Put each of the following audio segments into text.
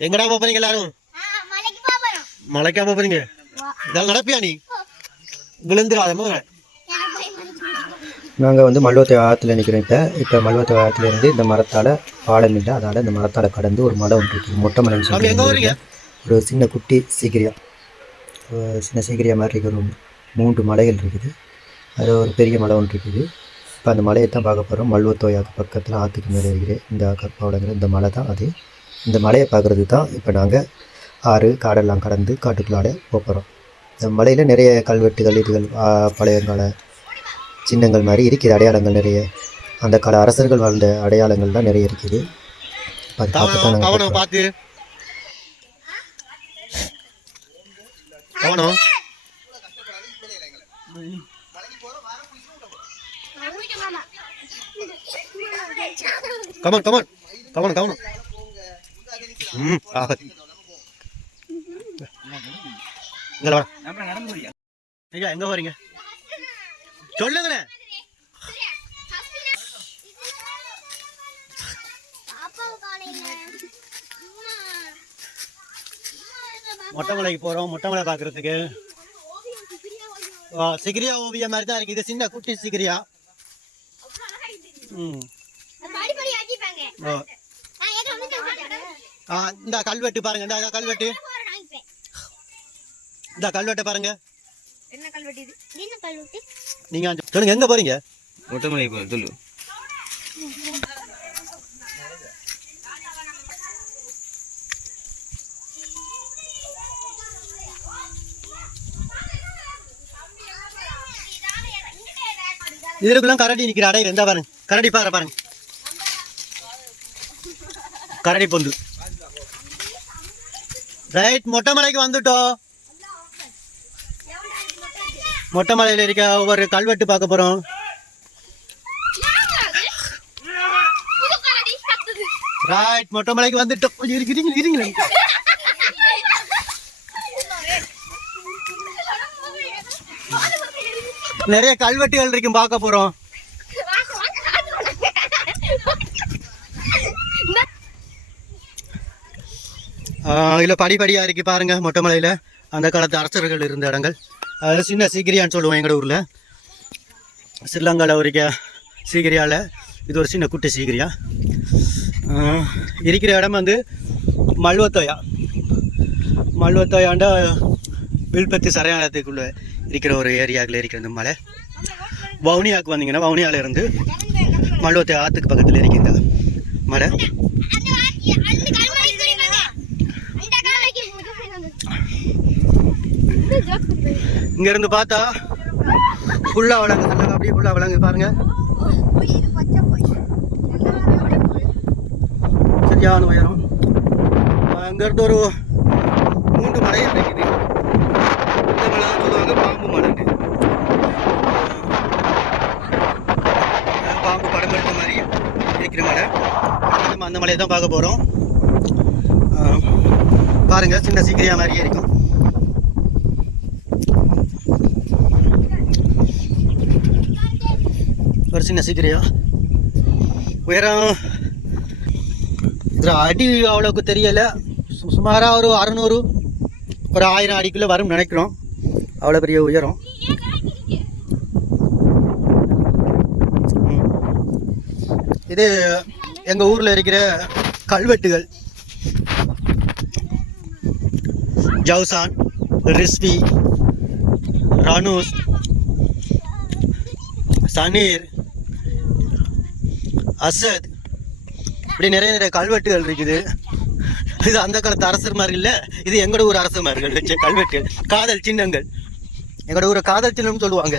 எங்கடா போறீங்க எல்லாரும்? மலைக்கு போறீங்க? இதெல்லாம் நடப்பியா நீ? விழுந்துடாத முதல்ல. நாங்கள் வந்து மல்வத்தை ஆற்றுல நிற்கிறோம் இப்போ. இப்போ மல்வத்தை ஆற்றுல இருந்து இந்த மரத்தால் பாலம் இல்லை. அதனால் இந்த மரத்தால் கடந்து ஒரு மலை ஒன்று இருக்குது மொட்டை மலைன்னு எங்க சொல்லி ஒரு சின்ன குட்டி சீக்கிரியா. ஒரு சின்ன சீக்கிரியா மாதிரி இருக்கிற ஒரு மூன்று மலைகள் இருக்குது. அதில் ஒரு பெரிய மலை ஒன்று இருக்குது. இப்போ அந்த மலையை தான் பார்க்க போகிறோம் மல்வத்தோயாக்கு பக்கத்தில் ஆற்றுக்கு மேலே இருக்கிற இந்த கற்பாவளங்கிற இந்த மலை தான் அது. இந்த மலையை பார்க்குறது தான் இப்போ நாங்கள் ஆறு காடெல்லாம் கடந்து காட்டுக்குள்ளாட போகிறோம் இந்த மலையில் நிறைய கல்வெட்டுகள் இதுகள் பழையங்கால சின்னங்கள் மாதிரி இருக்குது. அடையாளங்கள் நிறைய. அந்த கால அரசர்கள் வாழ்ந்த அடையாளங்கள் தான் நிறைய இருக்குது. கவனம் நாங்கள் பார்த்து கவனம் கமன் கமன் கவனம் கவனம் ஐயா எங்க வரீங்க சொல்லுங்கண்ணே மொட்டை மலைக்கு போகிறோம் மொட்டை மலை பார்க்குறதுக்கு. சிகிரியா ஓவியம் மாதிரி தான் இருக்குது சின்ன குட்டி சிகிரியா. ம் படி படி ஆக்கிப்பாங்க ஓ. நான் ஏதோ ஒண்ணு சொல்றேன் ஆ, இந்த கல்வெட்டு பாருங்க இந்த கல்வெட்டு. இந்த கல்வெட்டை பாருங்க. என்ன கல்வெட்டு இது? என்ன கல்வெட்டு? நீங்க சொல்லுங்க எங்க போறீங்க? மொட்டமலை போ சொல்லு. இதுக்குள்ள கரடி நிக்கிற அடை இருந்தா பாருங்க. கரடி பாரு பாருங்க. கரடி பொந்து. ரைட் மொட்டை மலைக்கு வந்துட்டோம். மொட்டை மலையில் இருக்க ஒவ்வொரு கல்வெட்டு பார்க்க போகிறோம் ரைட் மொட்டை மலைக்கு வந்துட்டோம். கொஞ்சம் இருக்கிறீங்க நிறைய கல்வெட்டுகள் இருக்கும் பார்க்க போகிறோம் இதில் படிப்படியாக இருக்கு பாருங்கள் மொட்டை மலையில். அந்த காலத்து அரசர்கள் இருந்த இடங்கள். அது சின்ன சீக்கிரியான்னு சொல்லுவோம் எங்கள் ஊரில். ஸ்ரீலங்காவில் ஒரு சீக்கிரியாவில் இது ஒரு சின்ன குட்டி சீக்கிரியா. இருக்கிற இடம் வந்து மல்வத்தோயா. மல்வத்தோயாண்ட வில்பத்தி சரையாளத்துக்குள்ளே இருக்கிற ஒரு ஏரியாவில் இருக்கிற இந்த மலை. வவுனியாவுக்கு வந்தீங்கன்னா வவுனியாவில் இருந்து மல்வத்தை ஆற்றுக்கு பக்கத்தில் இருக்கு மலை. மலை இங்கேருந்து பார்த்தா ஃபுல்லாக வளங்க சொல்லுங்க அப்படியே ஃபுல்லாக வளங்க பாருங்க. சரியான உயரம். அங்கேருந்து ஒரு மூன்று மலை இருக்குது இந்த மலை சொல்லுவாங்க பாம்பு மலைன்னு அஹ் பாம்பு படம் எடுத்த மாதிரி இருக்கிற மலை. நம்ம அந்த மலையை தான் பார்க்க போகிறோம் பாருங்க சின்ன சீக்கிரியா மாதிரியே இருக்கும். சின்ன சீக்கிரியா உயரம் இதில் அடி அவ்வளோக்கு தெரியலை. சு- ஒரு அறநூறு ஒரு ஆயிரம் அடிக்குள்ளே வரும்னு நினைக்கிறோம். அவ்வளோ பெரிய உயரம். இது எங்கள் ஊரில் இருக்கிற கல்வெட்டுகள். ஜவுசான் ரிஸ்வி ரானூஸ் சனீர் அசத். இப்படி நிறைய நிறைய கல்வெட்டுகள் இருக்குது. இது அந்த காலத்து அரசர் மாதிரி இல்லை இது எங்களோட ஊர் அரசர்மார்கள் வச்ச கல்வெட்டுகள். காதல் சின்னங்கள். எங்களோட ஊரை காதல் சின்னம் சொல்லுவாங்க.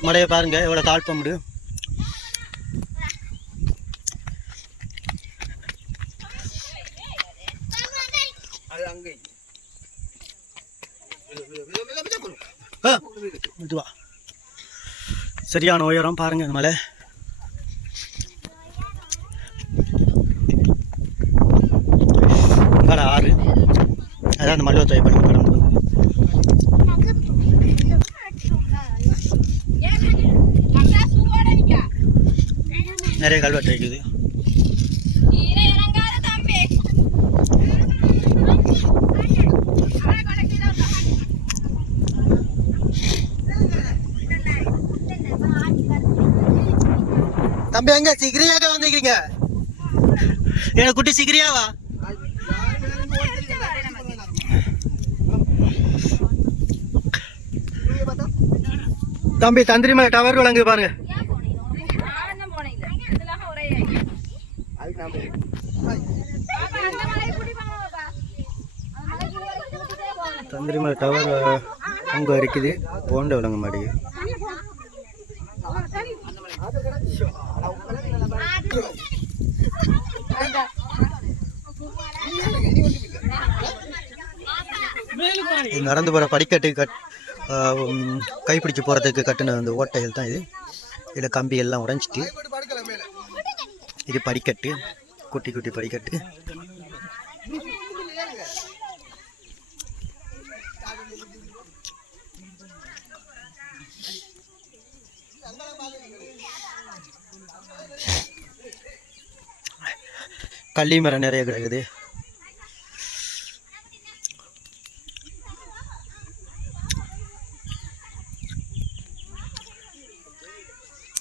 மலையை பாருங்க எவ்வளோ தாழ்ப்பமுடு ஆ, இதுவா சரியான உயரம் பாருங்க இந்த மலை. ஆறு. அதான் அந்த மல்லுவ தொய்ப்பை பண்ணி கடந்து நிறைய கல்வெட்டு இருக்குது. தம்பி எங்க? சிகிரியாக்கா வந்திருக்கீங்க. ஏ குட்டி சிகிரியாவா? தம்பி தந்திரிமலை டவர் விளங்கு பாருங்க. தந்திரிமலை டவர் அங்க இருக்குது. போண்ட விளங்க மாட்டேங்குது. நடந்து போகிற படிக்கட்டு கட் கைப்பிடிச்சு போகிறதுக்கு கட்டின அந்த ஓட்டைகள் தான் இது. இதில் கம்பி எல்லாம் உடைஞ்சிட்டு இது படிக்கட்டு குட்டி குட்டி படிக்கட்டு. கள்ளி மரம் நிறைய கிடக்குது.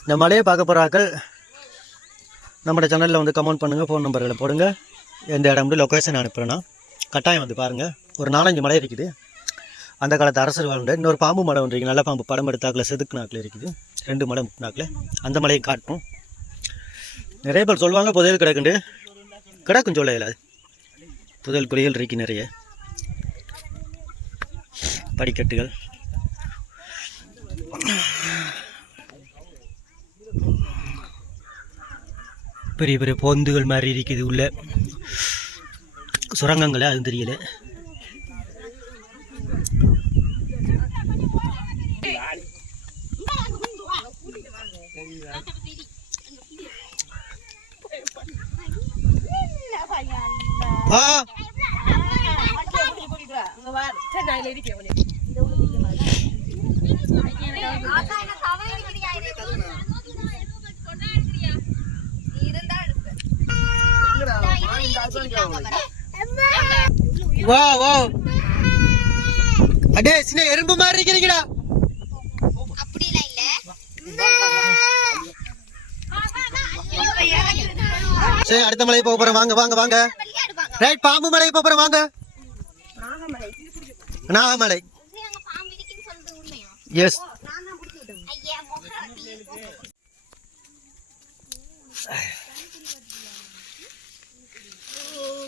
இந்த மலையை பார்க்க போகிறாக்கள் நம்மளோட சேனலில் வந்து கமெண்ட் பண்ணுங்கள் ஃபோன் நம்பர்களை போடுங்க. எந்த இடம் லொக்கேஷன் அனுப்புகிறேன்னா கட்டாயம் வந்து பாருங்கள் ஒரு நாலஞ்சு மலை இருக்குது. அந்த காலத்து அரசர் வாழ்ந்த இன்னொரு பாம்பு மலை ஒன்று இருக்குது. நல்ல பாம்பு படம் எடுத்தாக்கில் செதுக்கு நாக்கில் இருக்குது. ரெண்டு மலை நாக்கில் அந்த மலையை காட்டும். நிறைய பேர் சொல்லுவாங்க புதையல் கிடக்குண்டு. கிடக்கும் சொல்ல இயலாது புதையல் குழிகள் இருக்கு நிறைய. படிக்கட்டுகள். பெரிய பெரிய பொந்துகள் மாதிரி இருக்குது உள்ள. சுரங்கங்களே அது தெரியல. ஆ. வா வா. அடே சின்ன எறும்பு மாதிரி இருக்கிறீங்கடா. அப்படிலாம் இல்ல. சரி அடுத்த மலைக்கு போக போறோம் வாங்க வாங்க வாங்க. ரைட் பாம்பு மலைக்கு போக போறோம் வாங்க. நாகமலை. உண்மையா? எஸ் ஐயா முகம் மரத்தால இறங்கி தண்ணி மாதிரி வந்து அந்த நீட்டு தண்ணிலாம் இருக்காது தண்ணி மாதிரி அது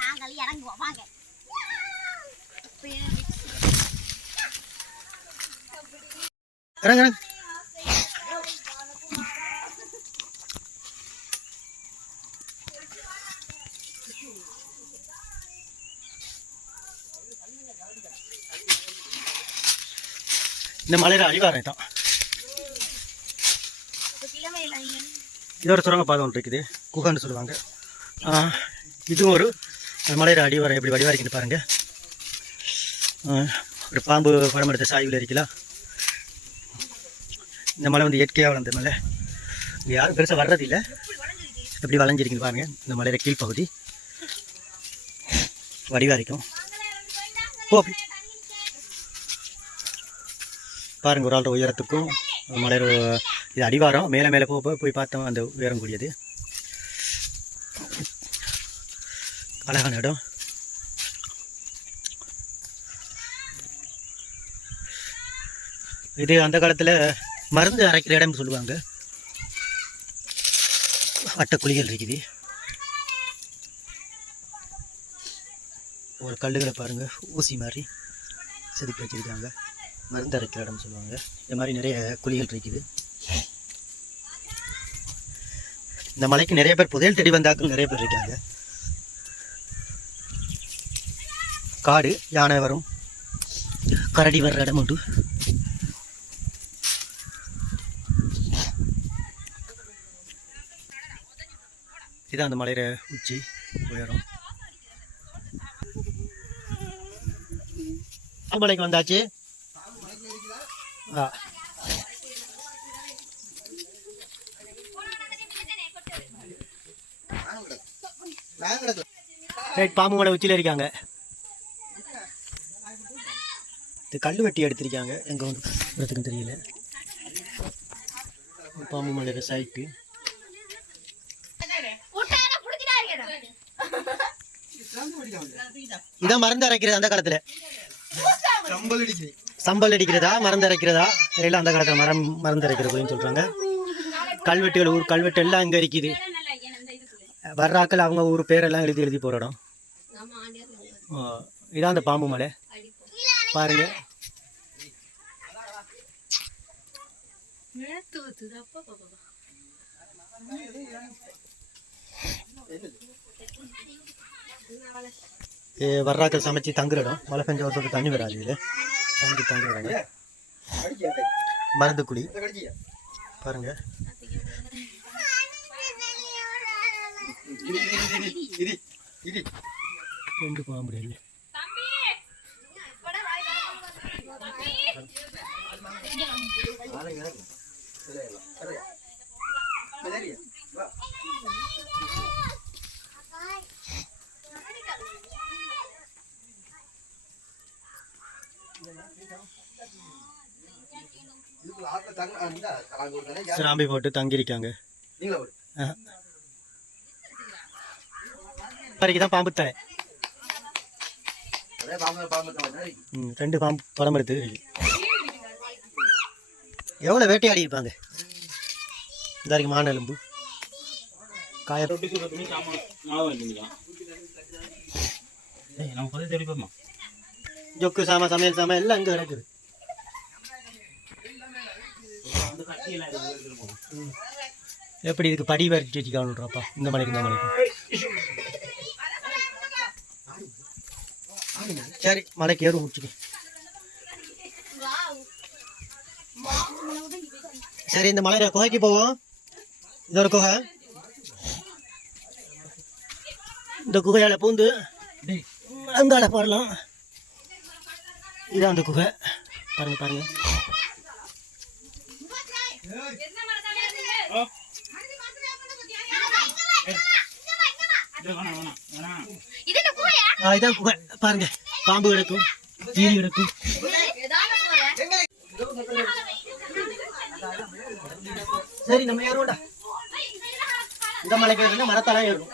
நாங்கள் இறங்குவோம் வாங்க. இறங்க இந்த மலையில அடிவாரம் தான் இதோட சுரங்க பாதை ஒன்று இருக்குது. குகான்னு சொல்லுவாங்க. இதுவும் ஒரு மலையில அடிவாரம் எப்படி வடிவா இருக்குன்னு பாருங்க ஒரு பாம்பு படம் எடுத்த சாய்வில் இருக்கலாம். இந்த மலை வந்து இயற்கையாக வளர்ந்த மலை. இங்கே யாரும் பெருசாக வர்றதில்லை. எப்படி வளைஞ்சிருக்குது பாருங்க. இந்த மலையில கீழ்ப்பகுதி வடிவா இருக்கும் போ பாருங்கள் பாருங்க ஒரு ஆள் உயரத்துக்கும் மலையில இது அடிவாரம் மேலே மேலே போக போக போய் பார்த்தோம் அந்த உயரம் கூடியது. அழகான இடம். இது அந்த காலத்தில் மருந்து அரைக்கிற இடம்னு சொல்லுவாங்க. அட்டைக்குழிகள் இருக்குது. ஒரு கல்லுகளை பாருங்கள் ஊசி மாதிரி செதுக்கி வச்சிருக்காங்க. மருந்து அரைக்கிற இடம் சொல்லுவாங்க. இந்த மாதிரி நிறைய குழிகள் இருக்குது. இந்த மலைக்கு நிறைய பேர் புதையல் தேடி வந்தாக்கள் நிறைய பேர் இருக்காங்க. காடு யானை வரும். கரடி வர்ற இடம் உண்டு. இதான் அந்த மலையிற உச்சி உயரம். மலைக்கு வந்தாச்சு. ரைட் பாம்பு மலை உச்சியில் இருக்காங்க. இது கல் வெட்டி எடுத்திருக்காங்க. எங்கே வந்து இடத்துக்கும் தெரியல. பாம்பு மலை சைட்டு இதான் மருந்து அரைக்கிறது அந்த காலத்தில். சம்பல் அடிக்கிறதா மருந்து அரைக்கிறதா? தெரியல அந்த காலத்தில் மரம் மருந்து அரைக்கிறதுன்னு சொல்கிறாங்க கல்வெட்டுகள் ஊர் கல்வெட்டு எல்லாம் அங்கே இருக்குது வர்றாக்கள் அவங்க ஊர் பேரெல்லாம் எழுதி எழுதி போகிற இடம். இதான் அந்த பாம்பு மலை. பாருங்க. இது வர்றாக்கள் சமைச்சு தங்குற மழை பெஞ்ச வருஷத்துக்கு தண்ணி வராது இதுல. சமைச்சு தங்குற மருந்து குழி. பாருங்க. ரெண்டு பாம்பு இல்லை சிராம்பி போட்டு தங்கியிருக்காங்க. வரைக்கும் தான் பாம்பு தலை. ரெண்டு பாம்பு படம் எடுத்து. எவ்வளோ வேட்டையாடி இருப்பாங்க? இந்த வரைக்கும் மான எலும்பு காய ஜொக்கு சாமா சமையல் சாமா எல்லாம் அங்கே கிடக்குது ம். எப்படி இதுக்கு படி வரைச்சி வச்சுக்கானுன்றப்பா இந்த மலைக்கு இந்த மலைக்கு சரி மலைக்கு ஏறும் முடிச்சுக்க. சரி இந்த மலையில குகைக்கு போவோம். இது ஒரு குகை. இந்த குகையால பூந்து அங்கால போடலாம். இதான் அந்த குகை. பாருங்க பாருங்க இது என்ன குகையா? ஆ, இதான் குகை பாருங்க பாம்பு கிடக்கும் கீரி கிடக்கும் சரி நம்ம ஏறுவோம்டா. இந்த மலைக்கு ஏறணும் மரத்தாலாம் ஏறும்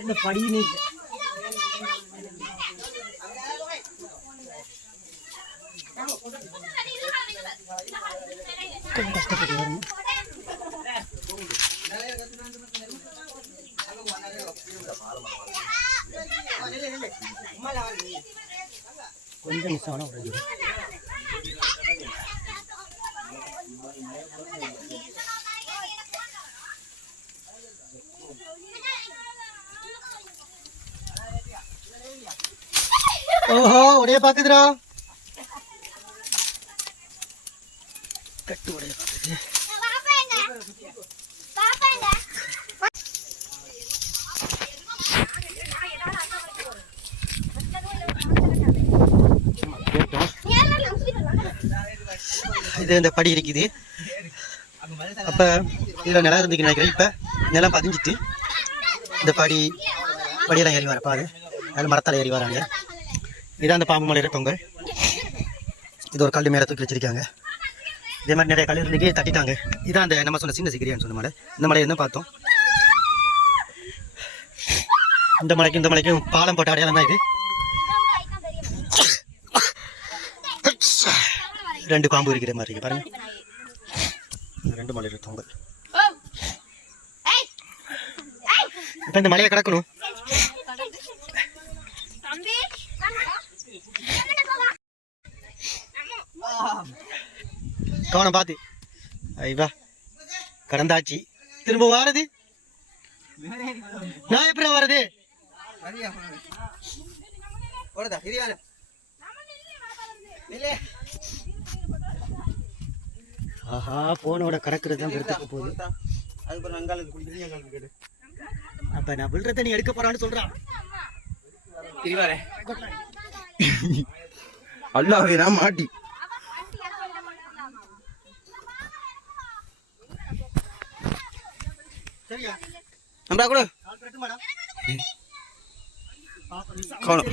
இந்த படியுமே இல்லை கொஞ்சம் கஷ்டப்பட்டு வரணும் கொஞ்சம் மிஸ் ஆனால் உடஞ்சிடும் ஓஹோ உடைய பாக்குதுடா கட்டு உடைய பாக்குது கேட்டோம் இது இந்த படி இருக்குது. அப்போ இதில் நிலம் இருந்துக்கு நினைக்கிறேன். இப்போ நிலம் பதிஞ்சிட்டு இந்த படி படியெல்லாம் ஏறி வரப்பா அது அதில் மரத்தால் ஏறி வராங்க. இதான் அந்த பாம்பு மலையிற பொங்கல். இது ஒரு கல் மேலே தூக்கி வச்சிருக்காங்க. இதே மாதிரி நிறைய கல் இருந்துக்கே தட்டிட்டாங்க. இதான் அந்த நம்ம சொன்ன சின்ன சிகிரியான்னு சொன்ன மலை. இந்த மலையை தான் பார்த்தோம். இந்த மலைக்கும் இந்த மலைக்கும் பாலம் போட்ட அடையாளம் தான் இது. ரெண்டு பாம்பு இருக்கிற மாதிரி இருக்கு. பாருங்க. ரெண்டு மலையில் தொங்கல் இப்போ இந்த மலையை கடக்கணும். கவனம் பார்த்து ஐவா கடந்தாச்சு. திரும்ப வாரது. நான் எப்படி வரது? ஆஹா போனோட கடக்கிறது தான் எடுத்துக்க போகுது. அப்ப நான் விழுறத நீ எடுக்க போறான்னு சொல்றான் அல்லாவே நான் மாட்டி. சரியா? நம்பா கூட. கால் கட்டு மேடம் கவனம்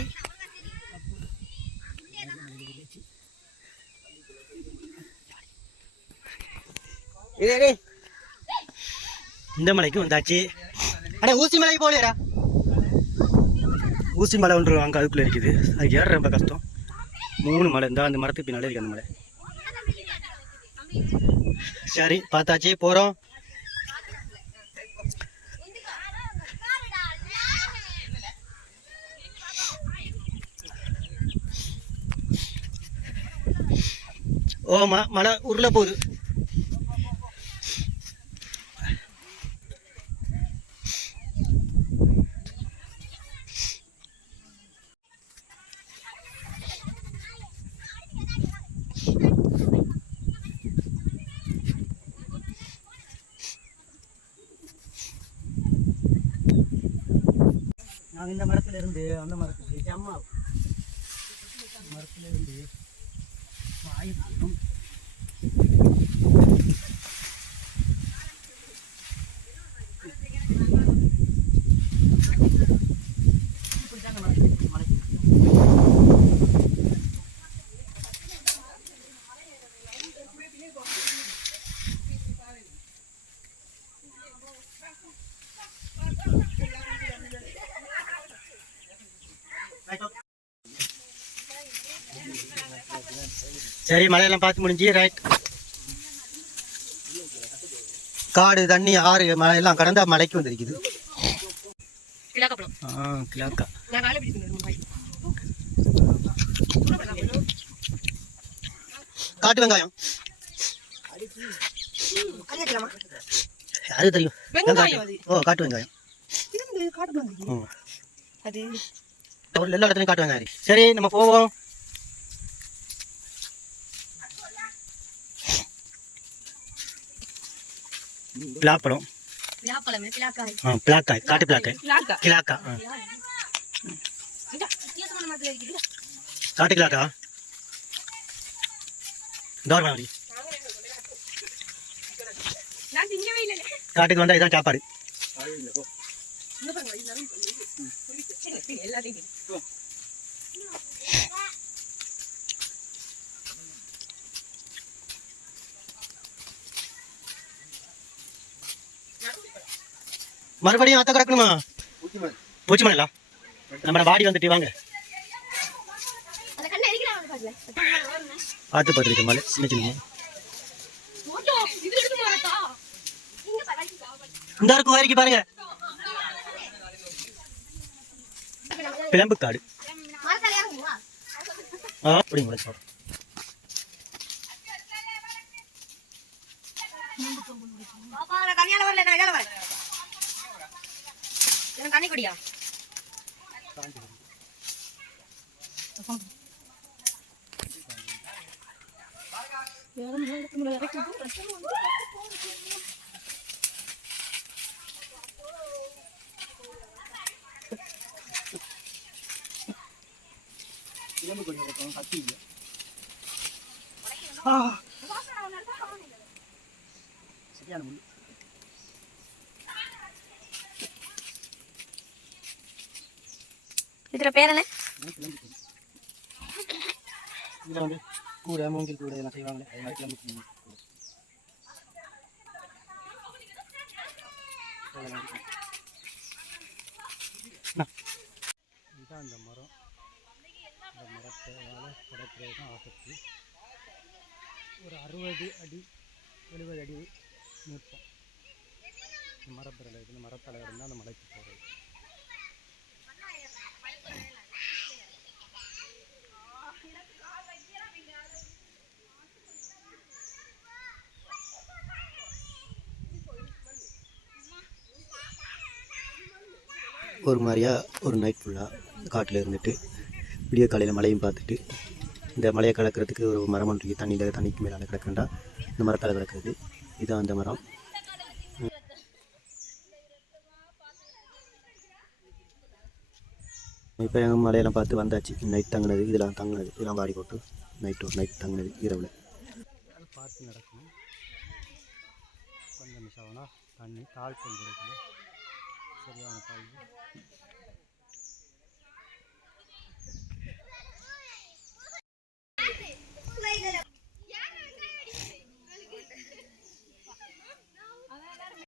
இந்த மலைக்கு வந்தாச்சு. அட ஊசி மலைக்கு போகலையடா. ஊசி மலை ஒன்று அங்கே அதுக்குள்ளே இருக்குது. அது ஏற ரொம்ப கஷ்டம். மூணு மலை இருந்தால் அந்த மரத்துக்கு பின்னாலே இருக்கு அந்த மலை. சரி பார்த்தாச்சு. போகிறோம் ஓ ம மலை உருள போகுது நாங்கள் இந்த வந்து மறக்க அந்த மரத்துக்கு அம்மா மரத்துல இருந்து ஆயிரம் சரி மலையெல்லாம் பார்த்து முடிஞ்சு ரைட் காடு தண்ணி ஆறு மலை எல்லாம் கடந்தா மலைக்கு வந்திருக்குது. கிழக்கா காட்டு வெங்காயம். அது தெரியும். ஓ காட்டு வெங்காயம். எல்லா இடத்துலையும் காட்டு வெங்காயம். சரி நம்ம போவோம். பிளாப்பழம். ஆ பிளாக்காய் காட்டு பிளாக்காய். பிளாக்கா கிளாக்கா ஆ. காட்டு கிளாக்கா இல்லை காட்டுக்கு வந்தா இதான் சாப்பாடு. எல்லாத்தையும் மறுபடியும் அத்த கிடக்கணுமா? பூச்சி மலைலா நம்ம வாடி வந்துட்டு வாங்க. பார்த்து பார்த்துருக்க சின்ன சின்ன. இந்த இருக்கும் வரைக்கும் பாருங்க. பிளம்பு காடு மரத்தால எனக்கு கண்ணி குடியா சரியான முள்ளு. இதுல பேர் என்ன? இதில் வந்து கூட மூங்கில் கூட எல்லாம் செய்வாங்களே அது மாதிரி கிளம்பி. இதுதான் அந்த மரம். இந்த மரத்தால் கிடக்கிறது தான் ஆபத்து ஒரு அறுபது அடி எழுபது அடி நிற்போம் இந்த மரப்பிரலை இந்த மரத்தலை இருந்தால் அந்த மலைக்கு போகிறது ஒரு மாதிரியா ஒரு நைட் ஃபுல்லாக காட்டில் இருந்துட்டு விடிய காலையில் மலையும் பார்த்துட்டு இந்த மலையை கலக்கிறதுக்கு ஒரு மரம் ஒன்று தண்ணியில் தண்ணிக்கு மேலே கிடக்குண்டா இந்த மரத்தால் கிடக்குது இதுதான் அந்த மரம். இப்போ எங்கள் மலையெல்லாம் பார்த்து வந்தாச்சு. நைட் தங்கினது இதெல்லாம் தங்கினது. இதெல்லாம் வாடி போட்டு நைட் ஒரு நைட் தங்கினது இரவில். பார்த்து நடக்கும் கொஞ்சம் மிஸ் ஆகும்னா தண்ணி தாழ்ச்சி சரியான தாழ்வு